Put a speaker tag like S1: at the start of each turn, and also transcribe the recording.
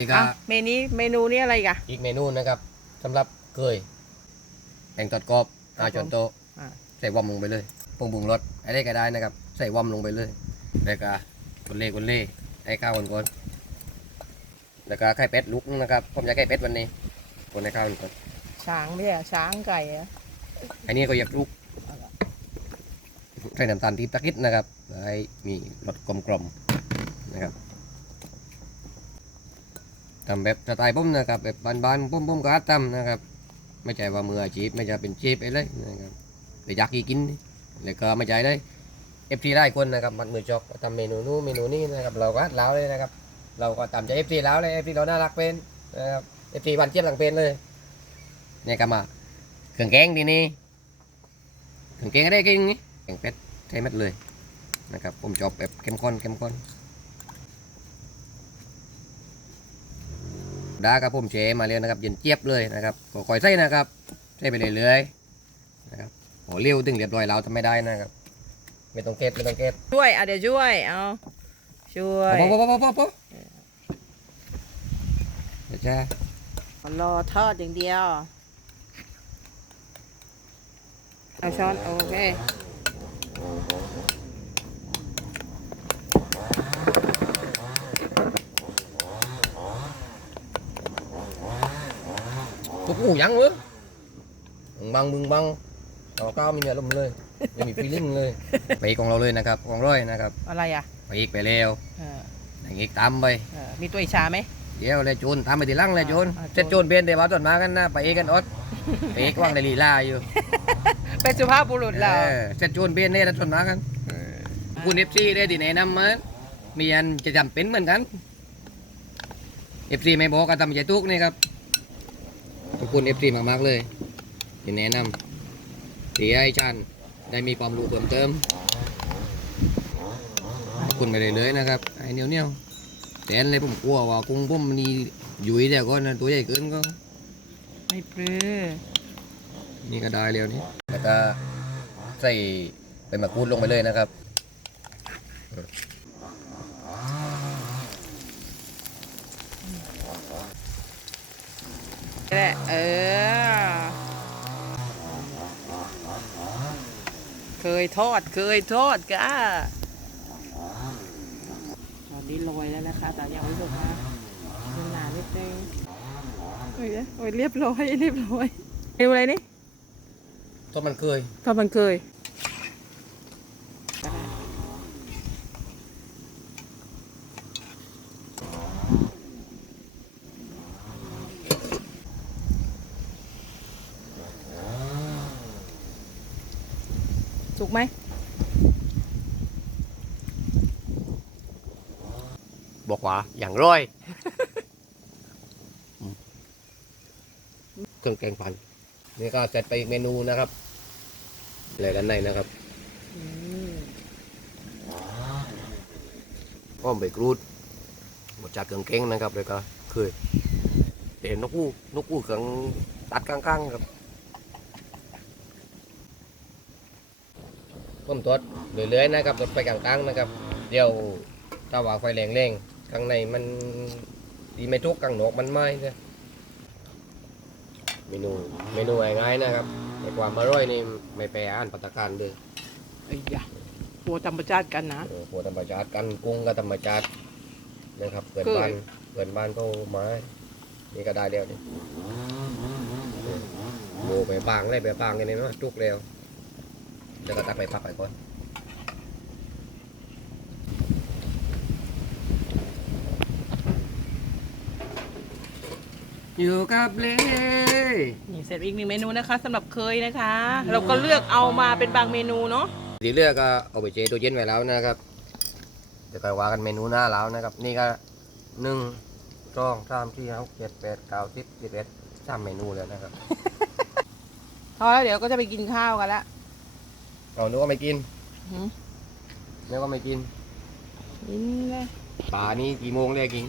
S1: นี่ก็
S2: อะเมนูเมนูนี้อะไรอีกอะ
S1: อีกเมนูนะครับสำหรับเคยแกงตอดกรอบ
S2: ครับ
S1: อาจนโตะ
S2: อ่า
S1: ใส่วอมลงไปเลยปรุงปรุงรสอะไรก็ได้นะครับ ใส่วอมลงไปเลยแล้วก็คนเล่คนเล่ให้ข้าวคนก่อนแล้วก็ไข่เป็ดลุกนึงนะครับผมจะไข่เป็ดวันนี้คนให้ข้าวคนก่อน
S2: ช้างไม่ใช่เหรอช้างไก่อะ
S1: อันนี้ก็อยากลุกใส่น้ำตาลทีบตะกิดนะครับให้มีรสกลมกลมๆนะครับ ทำแบบสไตล์ผมนะครับแบบบานๆผมผมก็ทำนะครับ ไม่ใช่ว่ามืออาชีพไม่ใช่เป็นเชฟไปเลยนะครับแต่อยากกินแล้วก็ไม่ใช่ได้เอฟซีได้คนนะครับมันมือจอกทำเมนูนู้นเมนูนี้นะครับเราก็เล้าเลยนะครับ เราก็ตามใจเอฟซีเล้าเลยเอฟซีเราน่ารักเป็นนะครับเอฟซีวันเจี๊ยบหลังเป็นเลยเนี่ยก็มาเครื่องแกงทีนี้เครื่องแกงก็ได้กินนี่แกงเป็ดใช้เม็ดเลยนะครับผมชอบแบบเข้มข้นเข้มข้น ดากับผมเชมาเลยนะครับเย็นเจี๊ยบเลยนะครับก็คอยใส่นะครับใส่ไปเรื่อยๆนะครับโอ้เลี้ยวถึงเรียบร้อยแล้วทำไม่ได้นะครับ ไม่ต้องเก็บไม่ต้องเก็บ
S2: ช่วยอะเดี๋ยวช่วยเอาช่วย
S1: โป๊ะโป๊ะโป๊ะโป๊ะโป๊ะเดี๋ยวจะ
S2: รอทอดอย่างเดียวเอาช้อนโอเค
S1: ตุ๊กหูยังเว้ยมึงบังมึงบังเอาก้าวมีเนี่ยลมเลยไม่มีฟีลิ่งเลยไปอีกของเราเลยนะครับของร้อยนะครับ
S2: อะไรอะ
S1: ไปอีกไปเร็ว
S2: อ
S1: ย่างอีกตามไป
S2: มีตัวอิชาไหม
S1: เดี๋ยวเลยโจนตามไปทีลังเลยโจน
S2: อ่าโจร
S1: เสร็จโจนเบนเดี๋ยวมาต้นมากันนะไปอีกกันอดไปอีกว่างในลีลาอยู่
S2: เป็นสุภาพบุรุษเรา
S1: เออเสร็จโจนเบนเนี่ยแล้วต้นมากันคุณเอฟซีได้ที่ไหนนำมามีอันจะจำเป็นเหมือนกันเอฟซีไม่บอกกันทำใจตุกนี่ครับ คุณเอฟซีมากๆเลยที่แนะนำที่ให้ฉันได้มีความรู้เพิ่มเติมขอบคุณไปเลยเลยๆนะครับไอ้เหนียวเนียวๆแต่อันเลยผมกลัวว่ากุ้งผมมันนี่อยู่เดี๋ยวก็นะตัวใหญ่เกินก็
S2: ไม่ปลื้อ
S1: นี่ก็ได้แล้วนี่แล้วก็ใส่ใบมะกรูดลงไปเลยนะครับ
S2: แหละเออ เคยทอดเคยทอดก้าตอนนี้โรยแล้วนะคะ แต่ยังไม่สุกนะยังหนานิดนึงโอ้ยโอ้ยเรียบร้อยเรียบร้อยเมนูอะไรนี่
S1: ต้นมันเคย
S2: ทอดมันเคย สุกไหม
S1: บอกว่าอย่างร้อยเครื่องแกงพันนี่ก็เสร็จไปอีกเมนูนะครับเลยด้านในนะครับ
S2: อืม
S1: อ้อมใบกรูดหมดจากเครื่องแกงนะครับเลยก็เคยเห็นนกคู่นกคู่เครื่องตัดกลางๆครับ ผมตรวจเรื่อยๆนะครับตรวจไปกลางๆนะครับเดี๋ยวถ้าว่าไฟแรงๆข้างในมันดีไม่ทุกข้างนอกมันไหม้เลยเมนูเมนูง่ายๆนะครับแต่ความอร่อยนี่ไม่แพ้อาหารปัตตาการเลย
S2: ไอ้ยะตัวธรรมชาติกันนะ
S1: เออหัวธรรมชาติกันกุ้งก็ธรรมชาตินะครับเกิด
S2: คือ
S1: บ้านเกิดบ้านก็ไม้นี่ก็ได้แล้วนี่โบไปบางเลยไปบางกันเลยมั้ยจุกแล้ว แล้วก็ตักไปพักไปก่อนอยู่กับเล่
S2: นี่เสร็จอีกหนึ่งเมนูนะคะสำหรับเคยนะคะ เราก็เลือกเอามาเป็นบางเมนูเนาะ
S1: ที่เลือกก็เอาไปเจตัวเย็นไว้แล้วนะครับ เดี๋ยวก็ว่ากันเมนูหน้าแล้วนะครับ นี่ก็หนึ่งสองสามสี่ห้าหกเจ็ดแปดเก้าสิบสิบเอ็ดสามเมนูแล้วนะครับ
S2: พอแล้วเดี๋ยวก็จะไปกินข้าวกันละ
S1: เรานึกว่าไม่กิน
S2: หืม
S1: นึกว่าไม่กิน
S2: กินเลย
S1: ป่านี่กี่โมงเลยกิน